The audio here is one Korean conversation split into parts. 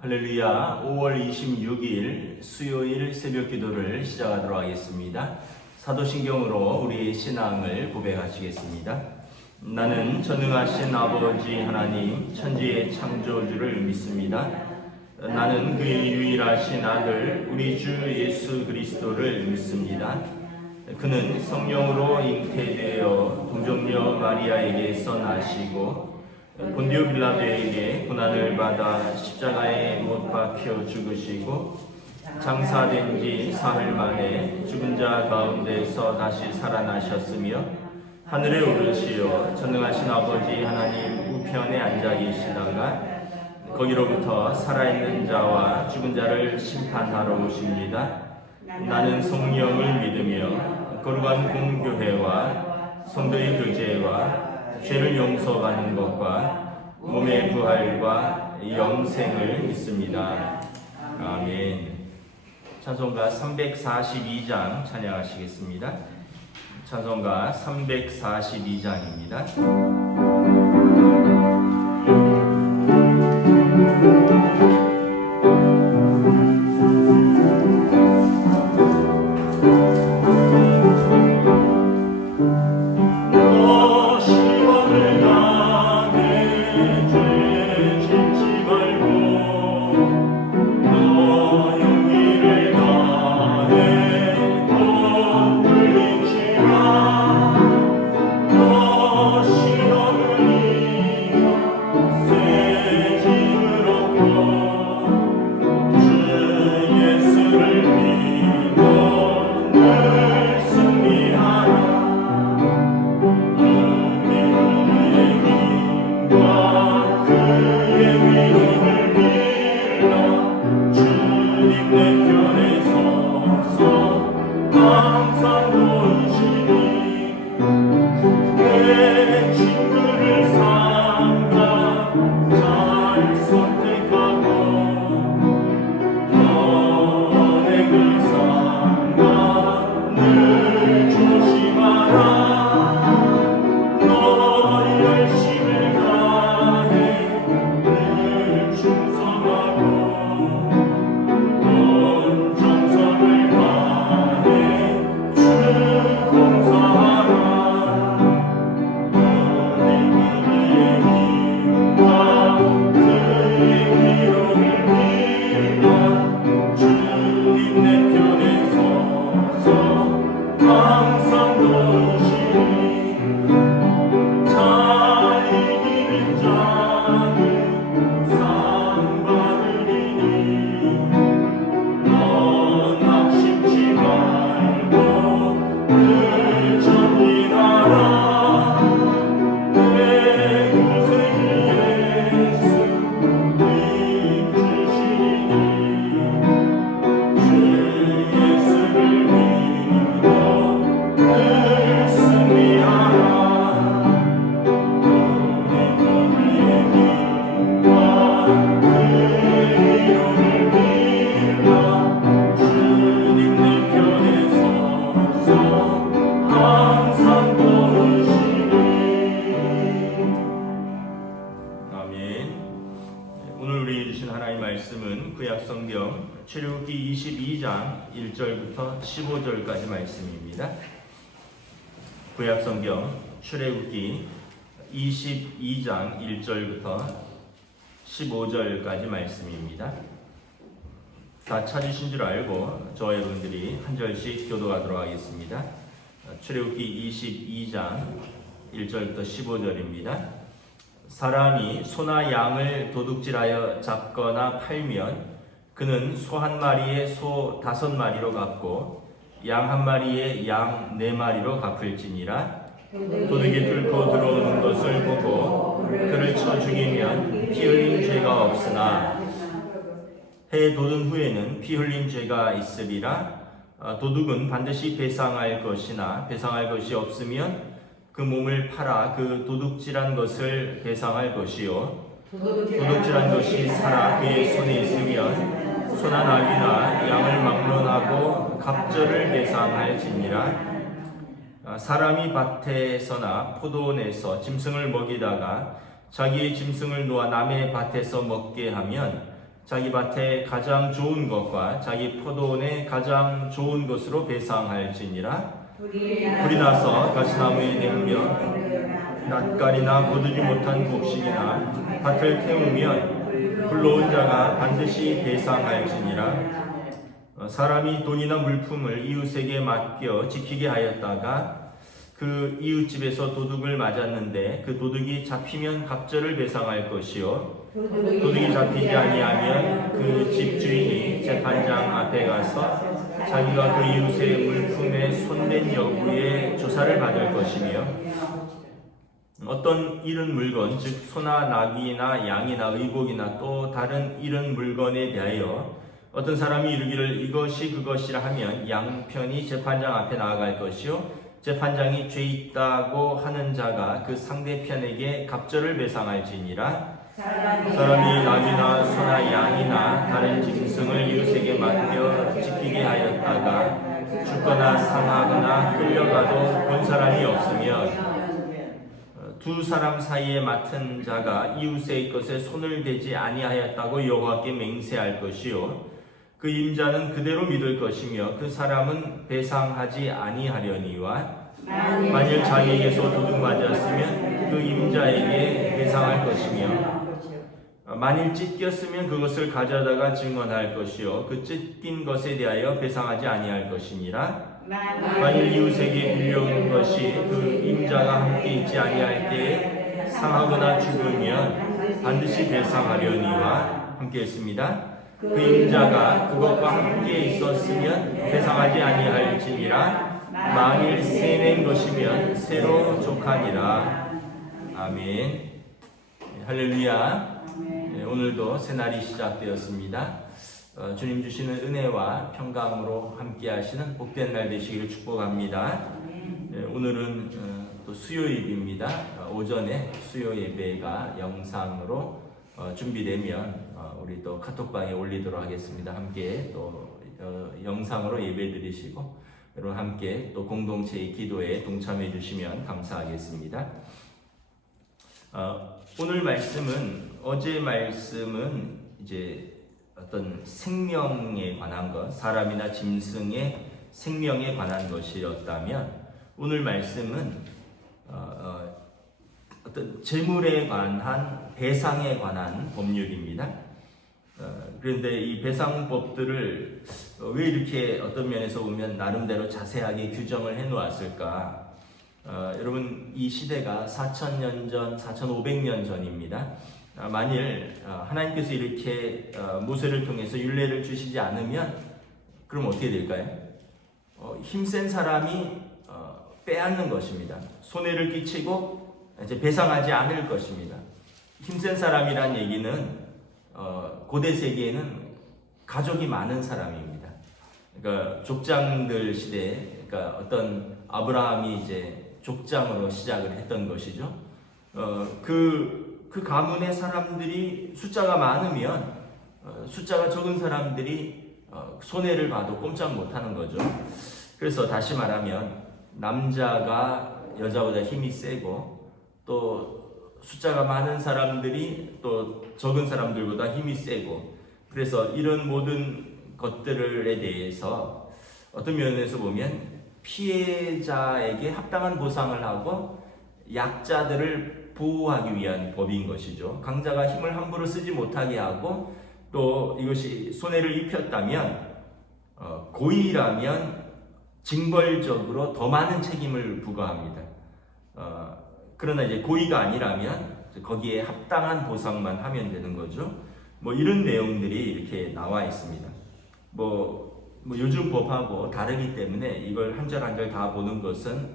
할렐루야. 5월 26일 수요일 새벽 기도를 시작하도록 하겠습니다. 사도신경으로 우리의 신앙을 고백하시겠습니다. 나는 전능하신 아버지 하나님 천지의 창조주를 믿습니다. 나는 그의 유일하신 아들 우리 주 예수 그리스도를 믿습니다. 그는 성령으로 잉태되어 동정녀 마리아에게서 나시고 본디오 빌라도에게 고난을 받아 십자가에 못 박혀 죽으시고 장사된 지 사흘 만에 죽은 자 가운데서 다시 살아나셨으며 하늘에 오르시어 전능하신 아버지 하나님 우편에 앉아 계시다가 거기로부터 살아있는 자와 죽은 자를 심판하러 오십니다. 나는 성령을 믿으며 거룩한 공교회와 성도의 교제와 죄를 용서받는 것과 몸의 부활과 영생을 믿습니다. 아멘. 찬송가 342장 찬양하시겠습니다. 찬송가 342장입니다. 출애굽기 22장 1절부터 15절까지 말씀입니다. 구약성경 출애굽기 22장 1절부터 15절까지 말씀입니다. 다 찾으신 줄 알고 저와 여러분들이 한 절씩 교도하도록 하겠습니다. 출애굽기 22장 1절부터 15절입니다. 사람이 소나 양을 도둑질하여 잡거나 팔면 그는 소 한 마리에 소 5마리로 갚고 양 한 마리에 양 4마리로 갚을지니라. 도둑이 뚫고 들어오는 것을 보고 그를 쳐 죽이면 피 흘린 죄가 없으나 해 돋은 후에는 피 흘린 죄가 있으리라. 도둑은 반드시 배상할 것이나 배상할 것이 없으면 그 몸을 팔아 그 도둑질한 것을 배상할 것이요 도둑질한 것이 살아 그의 손에 있으면 소나 나귀나 양을 막론하고 갑절을 배상할지니라. 사람이 밭에서나 포도원에서 짐승을 먹이다가 자기의 짐승을 놓아 남의 밭에서 먹게 하면 자기 밭에 가장 좋은 것과 자기 포도원에 가장 좋은 것으로 배상할지니라. 불이 나서 가시나무에 내면 낯가리나 거두지 못한 곡식이나 밭을 태우면 불러온 자가 반드시 배상할지니라. 사람이 돈이나 물품을 이웃에게 맡겨 지키게 하였다가 그 이웃집에서 도둑을 맞았는데 그 도둑이 잡히면 갑절을 배상할 것이요, 도둑이 잡히지 아니하면 그 집주인이 재판장 앞에 가서 자기가 그 이웃의 물품에 손댄 여부에 조사를 받을 것이며, 어떤 잃은 물건, 즉 소나 나귀나 양이나 의복이나 또 다른 잃은 물건에 대하여 어떤 사람이 이르기를 이것이 그것이라 하면 양편이 재판장 앞에 나아갈 것이요, 재판장이 죄 있다고 하는 자가 그 상대편에게 갑절을 배상할지니라. 사람이 나귀나 소나 양이나 다른 짐승을 이웃에게 맡겨 지키게 하였다가 죽거나 상하거나 끌려가도 본 사람이 없으면 두 사람 사이에 맡은 자가 이웃의 것에 손을 대지 아니하였다고 여호와께 맹세할 것이요, 그 임자는 그대로 믿을 것이며 그 사람은 배상하지 아니하려니와 만일 자기에게서 도둑 맞았으면 그 임자에게 배상할 것이며 만일 찢겼으면 그것을 가져다가 증언할 것이요, 그 찢긴 것에 대하여 배상하지 아니할 것이니라. 만일 이웃에게 빌려온 것이 그 임자가 함께 있지 아니할 때에 상하거나 죽으면 반드시 배상하려니와. 함께 했습니다. 그 임자가 그것과 함께 있었으면 배상하지 아니할지니라. 만일 새낸 것이면 새로 족하니라. 아멘. 할렐루야. 오늘도 새날이 시작되었습니다. 주님 주시는 은혜와 평강으로 함께 하시는 복된 날 되시기를 축복합니다. 오늘은 또 수요일입니다. 오전에 수요 예배가 영상으로 준비되면 우리 또 카톡방에 올리도록 하겠습니다. 함께 또 영상으로 예배 드리시고 여러분 함께 또 공동체의 기도에 동참해 주시면 감사하겠습니다. 오늘 말씀은, 어제 말씀은 이제 어떤 생명에 관한 것, 사람이나 짐승의 생명에 관한 것이었다면, 오늘 말씀은 어떤 재물에 관한, 배상에 관한 법률입니다. 그런데 이 배상법들을 왜 이렇게 어떤 면에서 보면 나름대로 자세하게 규정을 해 놓았을까? 여러분, 이 시대가 4,000년 전, 4,500년 전입니다. 만일 하나님께서 이렇게 모세를 통해서 율례를 주시지 않으면 그럼 어떻게 될까요? 힘센 사람이 빼앗는 것입니다. 손해를 끼치고 이제 배상하지 않을 것입니다. 힘센 사람이란 얘기는 고대 세계에는 가족이 많은 사람입니다. 그러니까 족장들 시대에, 그러니까 어떤 아브라함이 이제 족장으로 시작을 했던 것이죠. 그 가문의 사람들이 숫자가 많으면 숫자가 적은 사람들이 손해를 봐도 꼼짝 못하는 거죠. 그래서 다시 말하면 남자가 여자보다 힘이 세고 또 숫자가 많은 사람들이 또 적은 사람들보다 힘이 세고, 그래서 이런 모든 것들에 대해서 어떤 면에서 보면 피해자에게 합당한 보상을 하고 약자들을 보호하기 위한 법인 것이죠. 강자가 힘을 함부로 쓰지 못하게 하고, 또 이것이 손해를 입혔다면 고의라면 징벌적으로 더 많은 책임을 부과합니다. 그러나 이제 고의가 아니라면 거기에 합당한 보상만 하면 되는 거죠. 뭐 이런 내용들이 이렇게 나와 있습니다. 뭐 요즘 법하고 다르기 때문에 이걸 한 절 한 절 다 보는 것은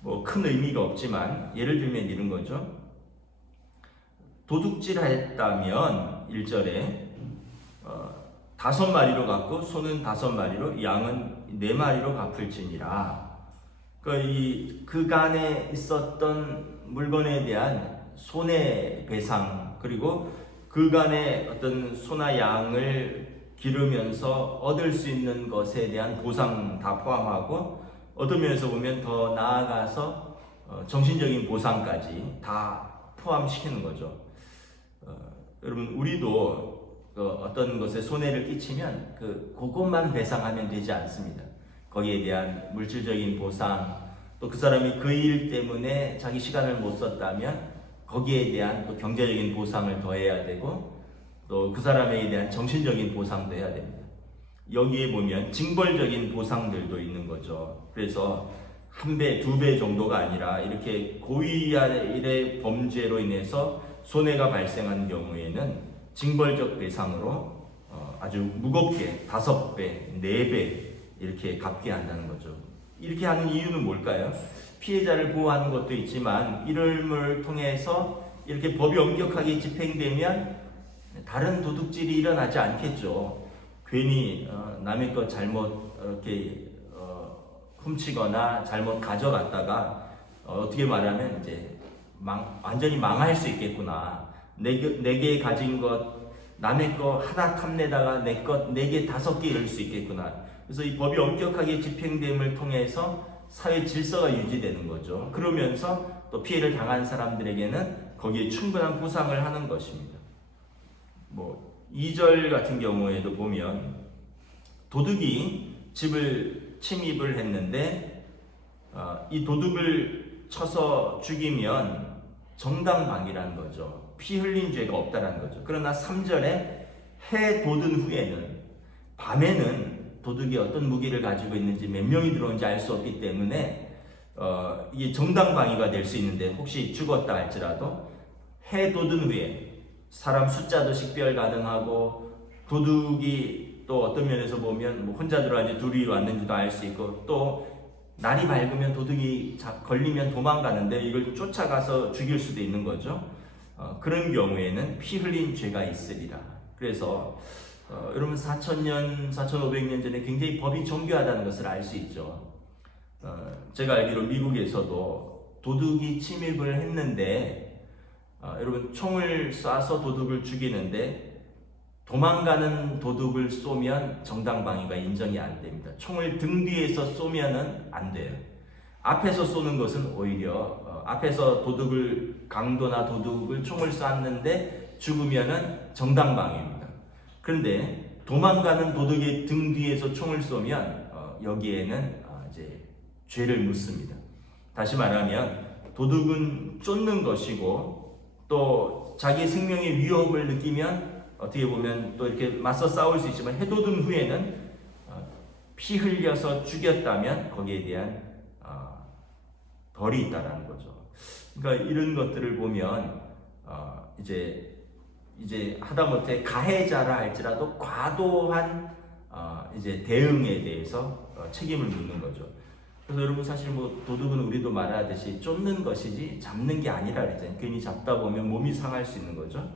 뭐 큰 의미가 없지만, 예를 들면 이런 거죠. 도둑질했다면 1절에 5마리로 갚고 소는 5마리로 양은 4마리로 갚을지니라. 그러니까 그간에 있었던 물건에 대한 손해배상, 그리고 그간의 어떤 소나 양을 기르면서 얻을 수 있는 것에 대한 보상 다 포함하고, 어떤 면에서 보면 더 나아가서 정신적인 보상까지 다 포함시키는 거죠. 여러분, 우리도 어떤 것에 손해를 끼치면 그것만 배상하면 되지 않습니다. 거기에 대한 물질적인 보상, 또 그 사람이 그 일 때문에 자기 시간을 못 썼다면 거기에 대한 또 경제적인 보상을 더해야 되고, 또 그 사람에 대한 정신적인 보상도 해야 됩니다. 여기에 보면 징벌적인 보상들도 있는 거죠. 그래서 1배, 2배 정도가 아니라 이렇게 고의의 범죄로 인해서 손해가 발생한 경우에는 징벌적 배상으로 아주 무겁게 5배, 4배 이렇게 갚게 한다는 거죠. 이렇게 하는 이유는 뭘까요? 피해자를 보호하는 것도 있지만 이름을 통해서 이렇게 법이 엄격하게 집행되면 다른 도둑질이 일어나지 않겠죠. 괜히 남의 것 잘못 이렇게 훔치거나 잘못 가져갔다가 어떻게 말하면 이제 완전히 망할 수 있겠구나. 내게 가진 것 남의 거 하나 탐내다가 내 것 4개, 5개 이럴 수 있겠구나. 그래서 이 법이 엄격하게 집행됨을 통해서 사회 질서가 유지되는 거죠. 그러면서 또 피해를 당한 사람들에게는 거기에 충분한 보상을 하는 것입니다. 2절 같은 경우에도 보면 도둑이 집을 침입을 했는데 이 도둑을 쳐서 죽이면 정당방위라는 거죠. 피 흘린 죄가 없다는 거죠. 그러나 3절에 해 돋은 후에는, 밤에는 도둑이 어떤 무기를 가지고 있는지 몇 명이 들어온지 알 수 없기 때문에 이게 정당방위가 될 수 있는데, 혹시 죽었다 할지라도 해 돋은 후에 사람 숫자도 식별 가능하고, 도둑이 또 어떤 면에서 보면 혼자 들어왔는지 둘이 왔는지도 알 수 있고, 또 날이 밝으면 도둑이 걸리면 도망가는데 이걸 쫓아가서 죽일 수도 있는 거죠. 그런 경우에는 피 흘린 죄가 있으리라. 그래서 여러분 4,000년, 4,500년 전에 굉장히 법이 정교하다는 것을 알 수 있죠. 제가 알기로 미국에서도 도둑이 침입을 했는데 여러분 총을 쏴서 도둑을 죽이는데 도망가는 도둑을 쏘면 정당방위가 인정이 안 됩니다. 총을 등 뒤에서 쏘면은 안 돼요. 앞에서 쏘는 것은 오히려 앞에서 강도나 도둑을 총을 쐈는데 죽으면은 정당방위입니다. 그런데 도망가는 도둑의 등 뒤에서 총을 쏘면 여기에는 이제 죄를 묻습니다. 다시 말하면 도둑은 쫓는 것이고, 또 자기 생명의 위협을 느끼면 어떻게 보면 또 이렇게 맞서 싸울 수 있지만, 해돋은 후에는 피 흘려서 죽였다면 거기에 대한 벌이 있다라는 거죠. 그러니까 이런 것들을 보면 이제 하다못해 가해자라 할지라도 과도한 이제 대응에 대해서 책임을 묻는 거죠. 그래서 여러분 사실 도둑은 우리도 말하듯이 쫓는 것이지 잡는 게 아니라 그랬잖아요. 괜히 잡다 보면 몸이 상할 수 있는 거죠.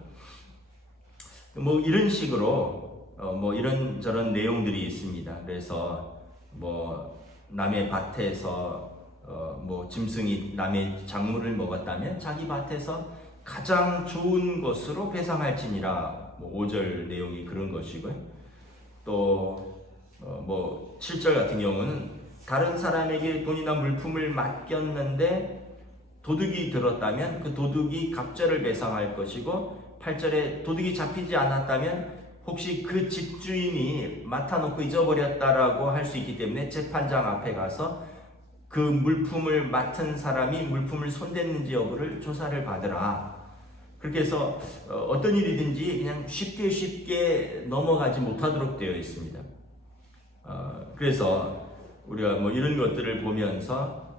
이런 식으로 이런저런 내용들이 있습니다. 그래서 남의 밭에서 짐승이 남의 작물을 먹었다면 자기 밭에서 가장 좋은 것으로 배상할지니라. 5절 내용이 그런 것이고요. 또 7절 같은 경우는 다른 사람에게 돈이나 물품을 맡겼는데 도둑이 들었다면 그 도둑이 갑절을 배상할 것이고, 8절에 도둑이 잡히지 않았다면 혹시 그 집주인이 맡아놓고 잊어버렸다라고 할 수 있기 때문에 재판장 앞에 가서 그 물품을 맡은 사람이 물품을 손댔는지 여부를 조사를 받으라. 그렇게 해서 어떤 일이든지 그냥 쉽게 넘어가지 못하도록 되어 있습니다. 그래서 우리가 이런 것들을 보면서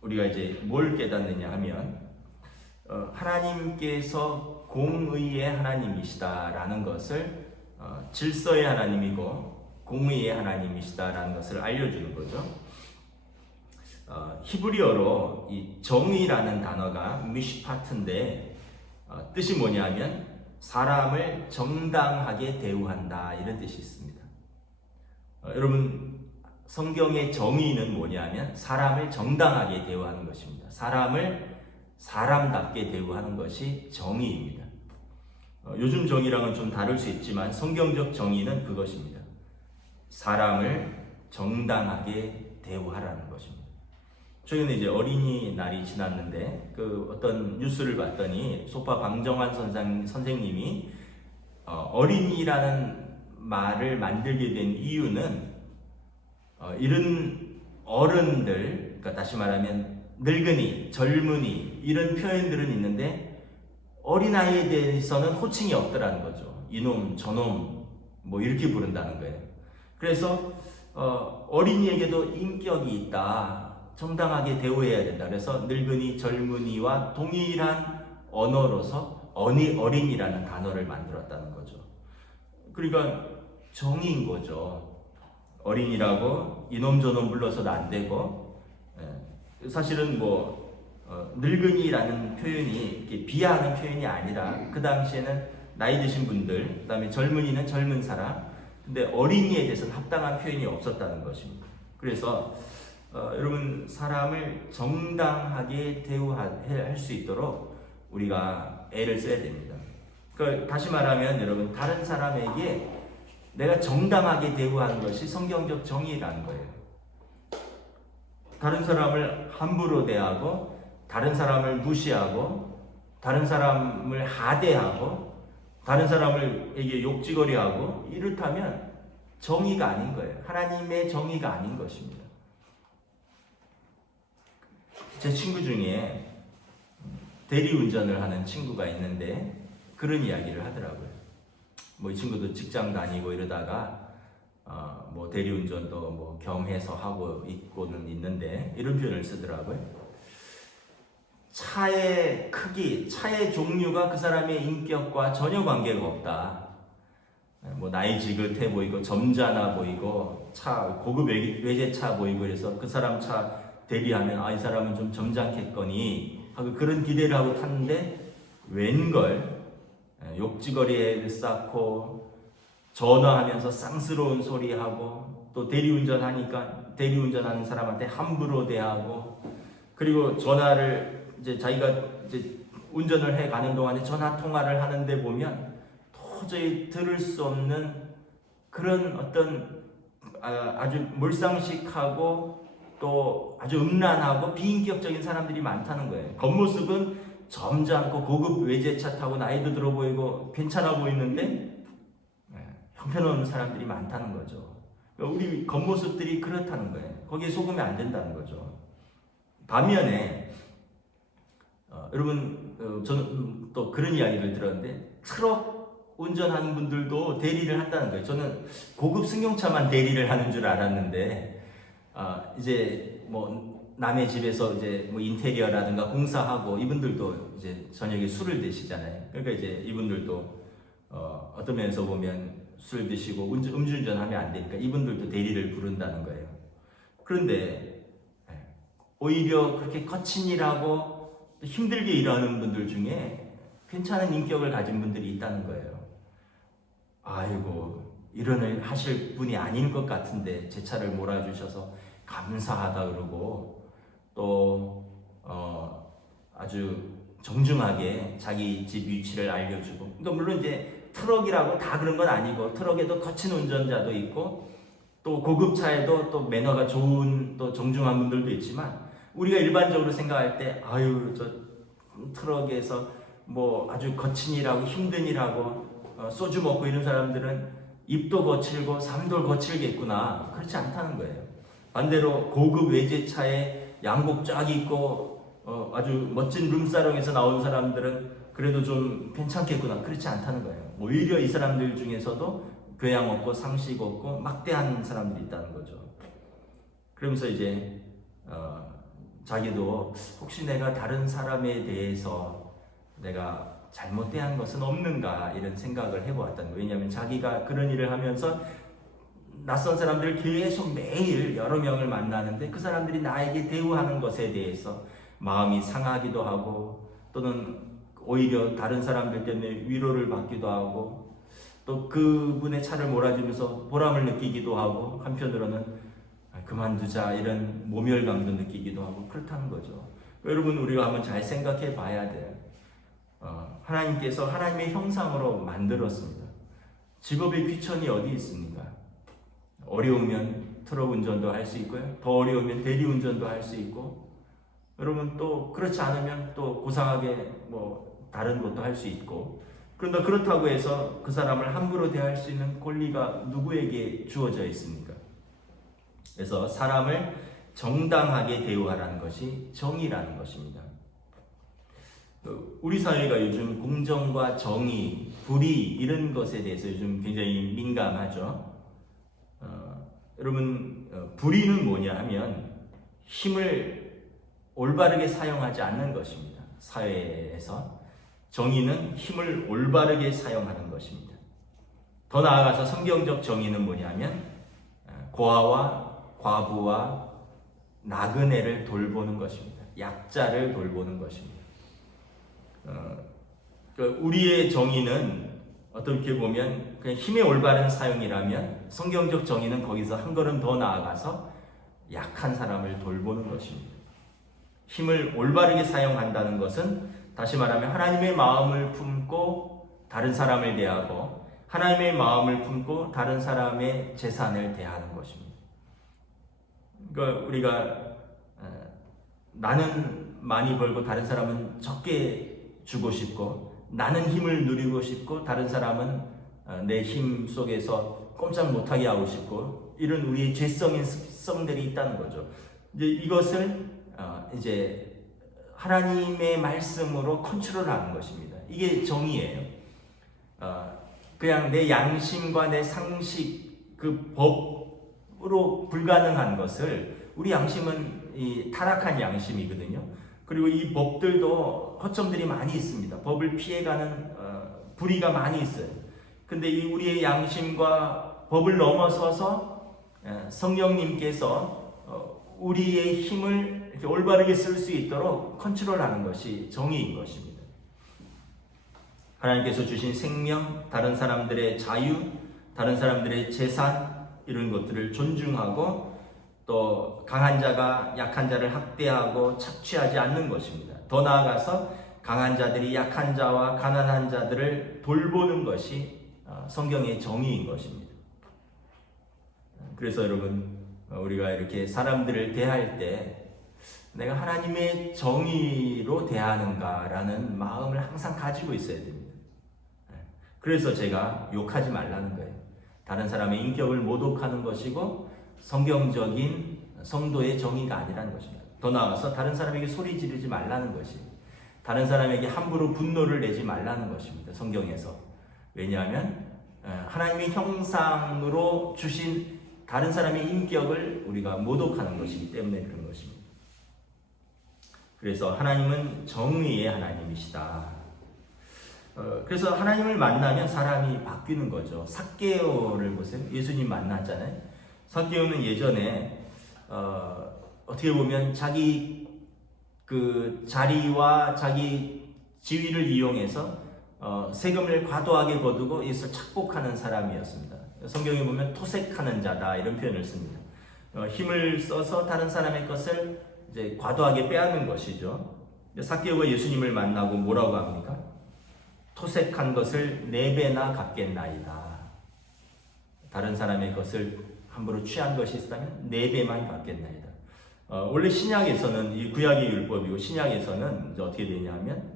우리가 이제 뭘 깨닫느냐 하면 하나님께서 공의의 하나님이시다라는 것을, 질서의 하나님이고 공의의 하나님이시다라는 것을 알려주는 거죠. 히브리어로 이 정의라는 단어가 미시파트인데 뜻이 뭐냐면 사람을 정당하게 대우한다, 이런 뜻이 있습니다. 여러분 성경의 정의는 뭐냐면 사람을 정당하게 대우하는 것입니다. 사람을 사람답게 대우하는 것이 정의입니다. 요즘 정의랑은 좀 다를 수 있지만 성경적 정의는 그것입니다. 사람을 정당하게 대우하라는 것입니다. 최근에 이제 어린이날이 지났는데 어떤 뉴스를 봤더니 소파 방정환 선생님이 어린이라는 말을 만들게 된 이유는 이런 어른들, 그러니까 다시 말하면 늙은이, 젊은이 이런 표현들은 있는데 어린아이에 대해서는 호칭이 없더라는 거죠. 이놈, 저놈 뭐 이렇게 부른다는 거예요. 그래서 어린이에게도 인격이 있다. 정당하게 대우해야 된다. 그래서 늙은이, 젊은이와 동일한 언어로서 어린이라는 단어를 만들었다는 거죠. 그러니까 정의인 거죠. 어린이라고 이놈저놈 불러서도 안 되고, 사실은 늙은이라는 표현이 이렇게 비하하는 표현이 아니라 그 당시에는 나이 드신 분들, 그 다음에 젊은이는 젊은 사람, 근데 어린이에 대해서는 합당한 표현이 없었다는 것입니다. 그래서 여러분 사람을 정당하게 대우할 수 있도록 우리가 애를 써야 됩니다. 그러니까 다시 말하면 여러분 다른 사람에게 내가 정당하게 대우하는 것이 성경적 정의라는 거예요. 다른 사람을 함부로 대하고 다른 사람을 무시하고 다른 사람을 하대하고 다른 사람에게 욕지거리하고 이렇다면 정의가 아닌 거예요. 하나님의 정의가 아닌 것입니다. 제 친구 중에 대리운전을 하는 친구가 있는데 그런 이야기를 하더라고요. 이 친구도 직장 다니고 이러다가 대리운전도 겸해서 하고 있고는 있는데 이런 표현을 쓰더라고요. 차의 크기, 차의 종류가 그 사람의 인격과 전혀 관계가 없다. 나이 지긋해 보이고 점잖아 보이고 고급 외제차 보이고 그래서 그 사람 차 대리하면 이 사람은 좀 점잖겠거니 하고 그런 기대를 하고 탔는데 웬걸 욕지거리에 쌓고 전화하면서 쌍스러운 소리하고 또 대리운전하니까 대리운전하는 사람한테 함부로 대하고 그리고 전화를 자기가 운전을 해 가는 동안에 전화 통화를 하는데 보면 도저히 들을 수 없는 그런 어떤 아주 몰상식하고 또 아주 음란하고 비인격적인 사람들이 많다는 거예요. 겉모습은 점잖고 고급 외제차 타고 나이도 들어 보이고 괜찮아 보이는데 형편없는 사람들이 많다는 거죠. 우리 겉모습들이 그렇다는 거예요. 거기에 속으면 안 된다는 거죠. 반면에 여러분 저는 또 그런 이야기를 들었는데 트럭 운전하는 분들도 대리를 한다는 거예요. 저는 고급 승용차만 대리를 하는 줄 알았는데 남의 집에서 인테리어라든가 공사하고 이분들도 저녁에 술을 드시잖아요. 그러니까 이분들도 어떤 면에서 보면 술 드시고 음주운전하면 안 되니까 이분들도 대리를 부른다는 거예요. 그런데 오히려 그렇게 거친 일하고 힘들게 일하는 분들 중에 괜찮은 인격을 가진 분들이 있다는 거예요. 아이고 이런 일 하실 분이 아닌 것 같은데 제 차를 몰아주셔서 감사하다 그러고 또 아주 정중하게 자기 집 위치를 알려주고 그러니까 물론 트럭이라고 다 그런 건 아니고 트럭에도 거친 운전자도 있고 또 고급차에도 또 매너가 좋은 또 정중한 분들도 있지만 우리가 일반적으로 생각할 때 저 트럭에서 아주 거친 일하고 힘든 일하고 소주 먹고 이런 사람들은 입도 거칠고 삶도 거칠겠구나. 그렇지 않다는 거예요. 반대로 고급 외제차에 양복 쫙 입고 아주 멋진 룸사롱에서 나온 사람들은 그래도 좀 괜찮겠구나. 그렇지 않다는 거예요. 오히려 이 사람들 중에서도 교양 없고 상식 없고 막대한 사람들이 있다는 거죠. 그러면서 자기도 혹시 내가 다른 사람에 대해서 내가 잘못 대한 것은 없는가 이런 생각을 해보았다는 거예요. 왜냐하면 자기가 그런 일을 하면서 낯선 사람들을 계속 매일 여러 명을 만나는데 그 사람들이 나에게 대우하는 것에 대해서 마음이 상하기도 하고 또는 오히려 다른 사람들 때문에 위로를 받기도 하고 또 그분의 차를 몰아주면서 보람을 느끼기도 하고 한편으로는 그만두자 이런 모멸감도 느끼기도 하고 그렇다는 거죠. 여러분 우리가 한번 잘 생각해 봐야 돼요. 하나님께서 하나님의 형상으로 만들었습니다. 직업의 귀천이 어디 있습니까? 어려우면 트럭 운전도 할 수 있고요. 더 어려우면 대리 운전도 할 수 있고 여러분 또 그렇지 않으면 또 고상하게 다른 것도 할 수 있고 그런데 그렇다고 해서 그 사람을 함부로 대할 수 있는 권리가 누구에게 주어져 있습니까? 그래서 사람을 정당하게 대우하라는 것이 정의라는 것입니다. 우리 사회가 요즘 공정과 정의, 불의 이런 것에 대해서 요즘 굉장히 민감하죠. 여러분, 불의는 뭐냐 하면 힘을 올바르게 사용하지 않는 것입니다. 사회에서. 정의는 힘을 올바르게 사용하는 것입니다. 더 나아가서 성경적 정의는 뭐냐면 고아와 과부와 나그네를 돌보는 것입니다. 약자를 돌보는 것입니다. 우리의 정의는 어떻게 보면 그냥 힘의 올바른 사용이라면 성경적 정의는 거기서 한 걸음 더 나아가서 약한 사람을 돌보는 것입니다. 힘을 올바르게 사용한다는 것은 다시 말하면 하나님의 마음을 품고 다른 사람을 대하고 하나님의 마음을 품고 다른 사람의 재산을 대하는 것입니다. 그러니까 우리가 나는 많이 벌고 다른 사람은 적게 주고 싶고 나는 힘을 누리고 싶고 다른 사람은 내 힘 속에서 꼼짝 못하게 하고 싶고 이런 우리의 죄성인 습성들이 있다는 거죠. 이제 이것을 이제 하나님의 말씀으로 컨트롤하는 것입니다. 이게 정의예요. 그냥 내 양심과 내 상식 그 법으로 불가능한 것을 우리 양심은 이 타락한 양심이거든요. 그리고 이 법들도 허점들이 많이 있습니다. 법을 피해가는 불의가 많이 있어요. 근데 이 우리의 양심과 법을 넘어서서 성령님께서 우리의 힘을 이렇게 올바르게 쓸 수 있도록 컨트롤하는 것이 정의인 것입니다. 하나님께서 주신 생명, 다른 사람들의 자유, 다른 사람들의 재산 이런 것들을 존중하고 또 강한 자가 약한 자를 학대하고 착취하지 않는 것입니다. 더 나아가서 강한 자들이 약한 자와 가난한 자들을 돌보는 것이 성경의 정의인 것입니다. 그래서 여러분 우리가 이렇게 사람들을 대할 때 내가 하나님의 정의로 대하는가라는 마음을 항상 가지고 있어야 됩니다. 그래서 제가 욕하지 말라는 거예요. 다른 사람의 인격을 모독하는 것이고 성경적인 성도의 정의가 아니라는 것입니다. 더 나아가서 다른 사람에게 소리 지르지 말라는 것이 다른 사람에게 함부로 분노를 내지 말라는 것입니다. 성경에서. 왜냐하면 하나님의 형상으로 주신 다른 사람의 인격을 우리가 모독하는 것이기 때문에 그런 것입니다. 그래서 하나님은 정의의 하나님이시다. 그래서 하나님을 만나면 사람이 바뀌는 거죠. 삭개오를 보세요. 예수님 만났잖아요. 삭개오는 예전에 어떻게 보면 자기 그 자리와 자기 지위를 이용해서 세금을 과도하게 거두고 예수를 착복하는 사람이었습니다. 성경에 보면 토색하는 자다 이런 표현을 씁니다. 힘을 써서 다른 사람의 것을 이제 과도하게 빼앗는 것이죠. 삭개오가 예수님을 만나고 뭐라고 합니까? 토색한 것을 4배나 갚겠나이다. 다른 사람의 것을 함부로 취한 것이 있다면 4배만 갚겠나이다. 원래 신약에서는 이 구약의 율법이고 신약에서는 이제 어떻게 되냐면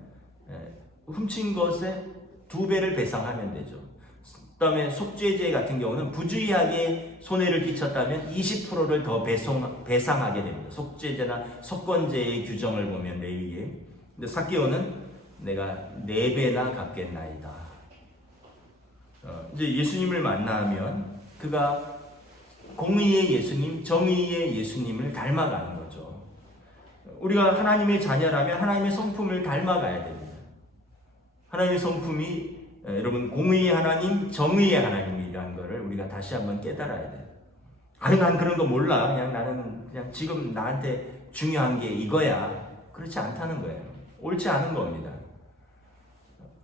훔친 것에 2배를 배상하면 되죠. 그 다음에 속죄죄 같은 경우는 부주의하게 손해를 끼쳤다면 20%를 더 배상하게 됩니다. 속죄죄나 속건죄의 규정을 보면 레위기에. 근데 삭개오는 내가 4배나 갚겠나이다. 이제 예수님을 만나면 그가 공의의 예수님, 정의의 예수님을 닮아가는 거죠. 우리가 하나님의 자녀라면 하나님의 성품을 닮아가야 됩니다. 하나님의 성품이 여러분 공의의 하나님, 정의의 하나님이라는 것을 우리가 다시 한번 깨달아야 돼요. 아니 난 그런 거 몰라. 나는 그냥 지금 나한테 중요한 게 이거야. 그렇지 않다는 거예요. 옳지 않은 겁니다.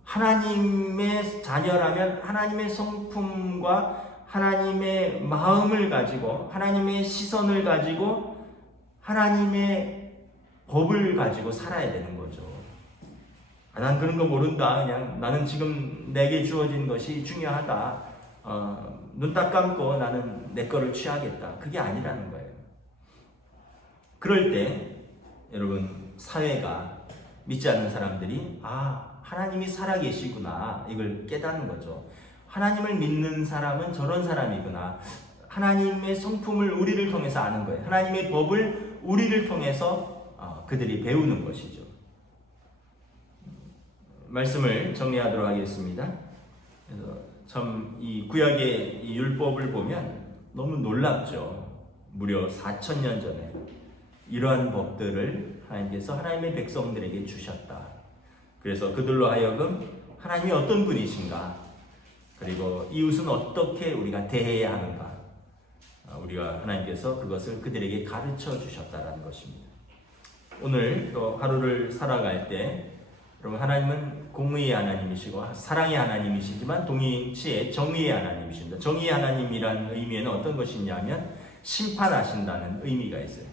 하나님의 자녀라면 하나님의 성품과 하나님의 마음을 가지고 하나님의 시선을 가지고 하나님의 법을 가지고 살아야 되는 거죠. 난 그런 거 모른다. 그냥 나는 지금 내게 주어진 것이 중요하다. 눈 딱 감고 나는 내 거를 취하겠다. 그게 아니라는 거예요. 그럴 때 여러분 사회가 믿지 않는 사람들이 하나님이 살아계시구나 이걸 깨닫는 거죠. 하나님을 믿는 사람은 저런 사람이구나. 하나님의 성품을 우리를 통해서 아는 거예요. 하나님의 법을 우리를 통해서 그들이 배우는 것이죠. 말씀을 정리하도록 하겠습니다. 그래서 참 이 구약의 이 율법을 보면 너무 놀랍죠. 무려 4,000년 전에 이러한 법들을 하나님께서 하나님의 백성들에게 주셨다. 그래서 그들로 하여금 하나님이 어떤 분이신가, 그리고 이웃은 어떻게 우리가 대해야 하는가, 우리가 하나님께서 그것을 그들에게 가르쳐 주셨다라는 것입니다. 오늘 또 하루를 살아갈 때 여러분, 하나님은 공의의 하나님이시고 사랑의 하나님이시지만 동시에 정의의 하나님이십니다. 정의의 하나님이라는 의미에는 어떤 것이냐면 심판하신다는 의미가 있어요.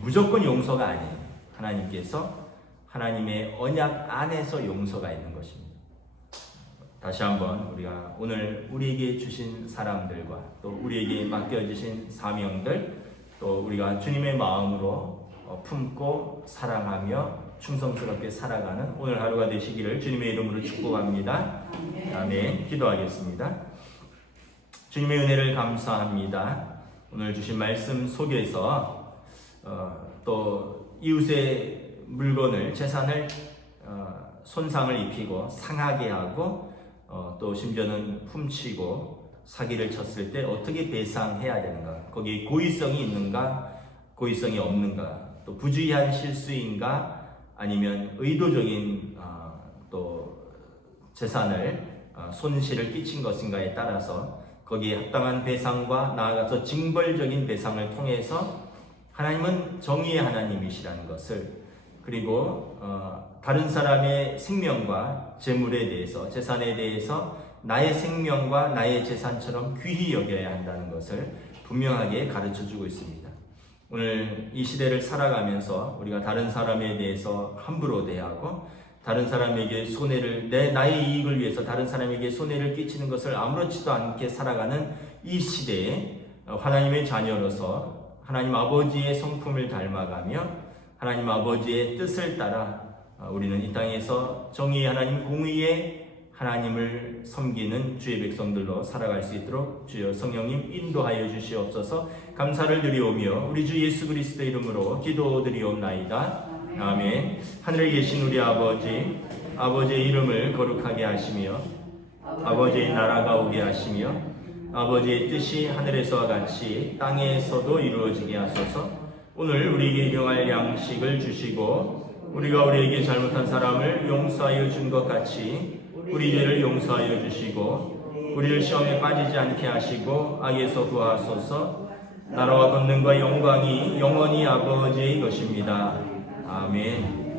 무조건 용서가 아니에요. 하나님께서 하나님의 언약 안에서 용서가 있는 것입니다. 다시 한번 우리가 오늘 우리에게 주신 사람들과 또 우리에게 맡겨주신 사명들, 또 우리가 주님의 마음으로 품고 사랑하며 충성스럽게 살아가는 오늘 하루가 되시기를 주님의 이름으로 축복합니다. 아멘. 기도하겠습니다. 주님의 은혜를 감사합니다. 오늘 주신 말씀 속에서 또 이웃의 물건을, 재산을 손상을 입히고 상하게 하고 또 심지어는 훔치고 사기를 쳤을 때 어떻게 배상해야 되는가, 거기에 고의성이 있는가 고의성이 없는가, 또 부주의한 실수인가 아니면 의도적인 또 재산을 손실을 끼친 것인가에 따라서 거기에 합당한 배상과 나아가서 징벌적인 배상을 통해서 하나님은 정의의 하나님이시라는 것을, 그리고 다른 사람의 생명과 재물에 대해서, 재산에 대해서 나의 생명과 나의 재산처럼 귀히 여겨야 한다는 것을 분명하게 가르쳐주고 있습니다. 오늘 이 시대를 살아가면서 우리가 다른 사람에 대해서 함부로 대하고 다른 사람에게 손해를, 나의 이익을 위해서 다른 사람에게 손해를 끼치는 것을 아무렇지도 않게 살아가는 이 시대에 하나님의 자녀로서 하나님 아버지의 성품을 닮아가며 하나님 아버지의 뜻을 따라 우리는 이 땅에서 정의의 하나님, 공의의 하나님을 섬기는 주의 백성들로 살아갈 수 있도록 주여 성령님 인도하여 주시옵소서. 감사를 드리오며 우리 주 예수 그리스도 이름으로 기도드리옵나이다. 아멘. 하늘에 계신 우리 아버지, 아버지의 이름을 거룩하게 하시며 아버지의 나라가 오게 하시며 아버지의 뜻이 하늘에서와 같이 땅에서도 이루어지게 하소서. 오늘 우리에게 일용할 양식을 주시고 우리가 우리에게 잘못한 사람을 용서하여 준 것 같이 우리 죄를 용서하여 주시고 우리를 시험에 빠지지 않게 하시고 악에서 구하소서. 나라와 권능과 영광이 영원히 아버지의 것입니다. 아멘.